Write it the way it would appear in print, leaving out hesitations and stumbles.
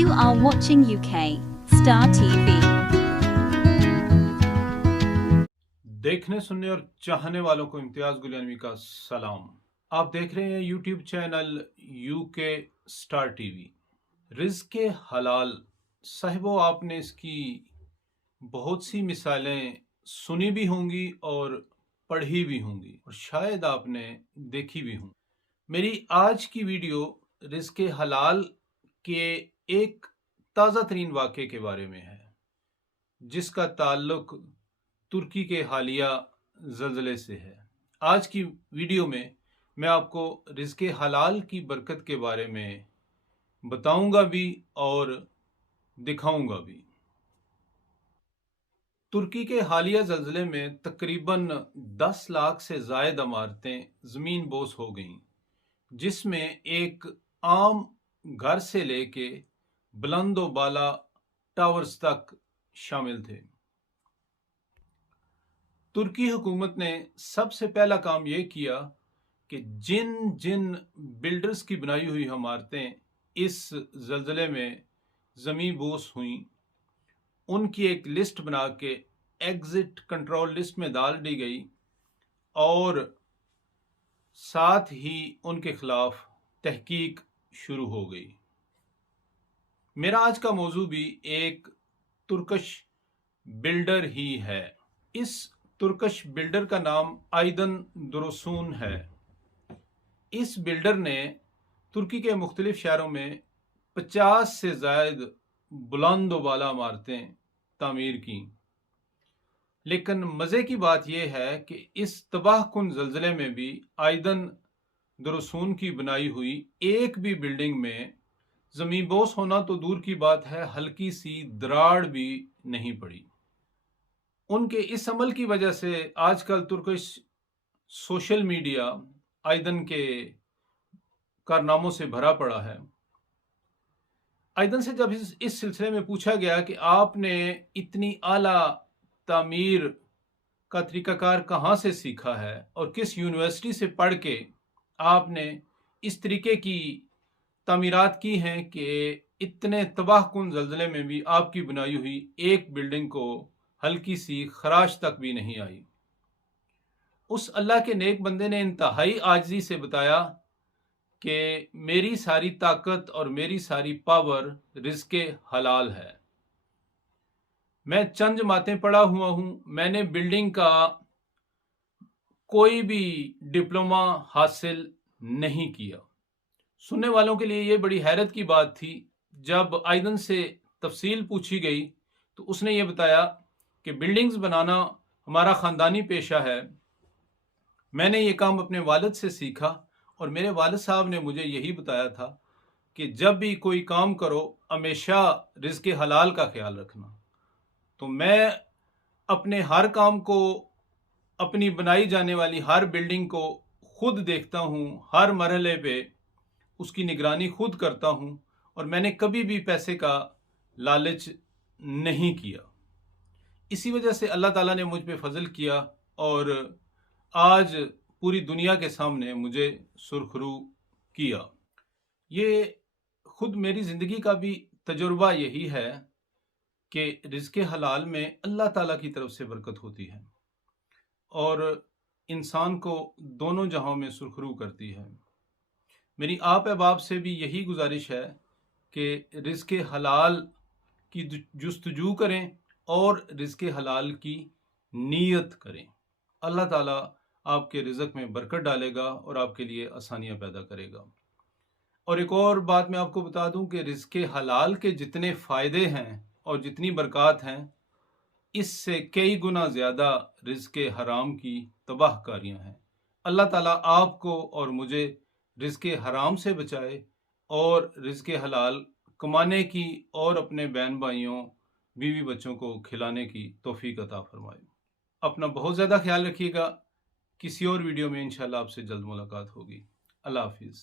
You are watching UK Star TV. देखने सुनने और चाहने वालों को इम्तियाज गुलियानवी का सलाम। आप देख रहे हैं YouTube channel UK star TV. रिज़्क़ हलाल साहिबो, आपने इसकी बहुत सी मिसालें सुनी भी होंगी और पढ़ी भी होंगी और शायद आपने देखी भी होंगी। मेरी आज की वीडियो रिज़्क़ हलाल के एक ताज़ा तरीन वाक़े के बारे में है, जिसका ताल्लुक तुर्की के हालिया ज़ल्ज़ले से है। आज की वीडियो में मैं आपको रिज़्क़ हलाल की बरकत के बारे में बताऊंगा भी और दिखाऊंगा भी। तुर्की के हालिया ज़ल्ज़ले में तकरीबन 10 लाख से ज़ायद इमारतें ज़मीन बोस हो गईं, जिसमें एक आम घर से लेके बुलंद व बाला टावर्स तक शामिल थे। तुर्की हुकूमत ने सबसे पहला काम यह किया कि जिन जिन बिल्डर्स की बनाई हुई इमारतें इस ज़ल्ज़ले में ज़मीन बोस हुईं, उनकी एक लिस्ट बना के एग्ज़िट कंट्रोल लिस्ट में डाल दी गई और साथ ही उनके खिलाफ तहकीक शुरू हो गई। मेरा आज का मौजू भी एक तुर्कश बिल्डर ही है। इस तुर्कश बिल्डर का नाम आइदन दुरुसून है। इस बिल्डर ने तुर्की के मुख्तलिफ शहरों में 50 से ज़ायद बुलंद वाला इमारतें तामीर की। लेकिन मज़े की बात यह है कि इस तबाहकुन ज़ल्ज़ले में भी आइदन दुरुसून की बनाई हुई एक भी बिल्डिंग में ज़मीन बोस होना तो दूर की बात है, हल्की सी दरार भी नहीं पड़ी। उनके इस अमल की वजह से आजकल तुर्किश सोशल मीडिया आइदन के कारनामों से भरा पड़ा है। आइदन से जब इस सिलसिले में पूछा गया कि आपने इतनी आला तामीर का तरीक़ाकार कहाँ से सीखा है और किस यूनिवर्सिटी से पढ़ के आपने इस तरीके की तामीरात की हैं कि इतने तबाहकुन ज़ल्ज़ले में भी आपकी बनाई हुई एक बिल्डिंग को हल्की सी खराश तक भी नहीं आई। उस अल्लाह के नेक बंदे ने इंतहाई आजिज़ी से बताया कि मेरी सारी ताकत और मेरी सारी पावर रिज़्क़ हलाल है। मैं चंद जमातें पढ़ा हुआ हूँ, मैंने बिल्डिंग का कोई भी डिप्लोमा हासिल नहीं किया। सुनने वालों के लिए ये बड़ी हैरत की बात थी। जब आइदन से तफसील पूछी गई तो उसने ये बताया कि बिल्डिंग्स बनाना हमारा ख़ानदानी पेशा है। मैंने ये काम अपने वालिद से सीखा और मेरे वालिद साहब ने मुझे यही बताया था कि जब भी कोई काम करो हमेशा रिज़्क़ हलाल का ख्याल रखना। तो मैं अपने हर काम को, अपनी बनाई जाने वाली हर बिल्डिंग को खुद देखता हूँ, हर मरहले पे उसकी निगरानी खुद करता हूँ और मैंने कभी भी पैसे का लालच नहीं किया। इसी वजह से अल्लाह ताला ने मुझ पे फजल किया और आज पूरी दुनिया के सामने मुझे सुरखरू किया। ये खुद मेरी ज़िंदगी का भी तजुर्बा यही है कि रिज़्क़ हलाल में अल्लाह ताला की तरफ से बरकत होती है और इंसान को दोनों जहां में सुरखरू करती है। मेरी आप अहबाब से भी यही गुजारिश है कि रिज़्क़ हलाल की जुस्तजू करें और रिज़्क़ हलाल की नीयत करें। अल्लाह ताला आपके रिज़्क़ में बरकत डालेगा और आपके लिए आसानियाँ पैदा करेगा। और एक और बात मैं आपको बता दूं कि रिज़्क़ हलाल के जितने फ़ायदे हैं और जितनी बरक़ात हैं, इससे कई गुना ज़्यादा रिज़्क़ हराम की तबाहकारियाँ हैं। अल्लाह ताला आपको और मुझे रिज़्क़ हराम से बचाए और रिज़्क़ हलाल कमाने की और अपने बहन भाइयों, बीवी बच्चों को खिलाने की तौफ़ीक अता फ़रमाए। अपना बहुत ज़्यादा ख्याल रखिएगा। किसी और वीडियो में इंशाअल्लाह आपसे जल्द मुलाकात होगी। अल्लाह हाफ़िज़।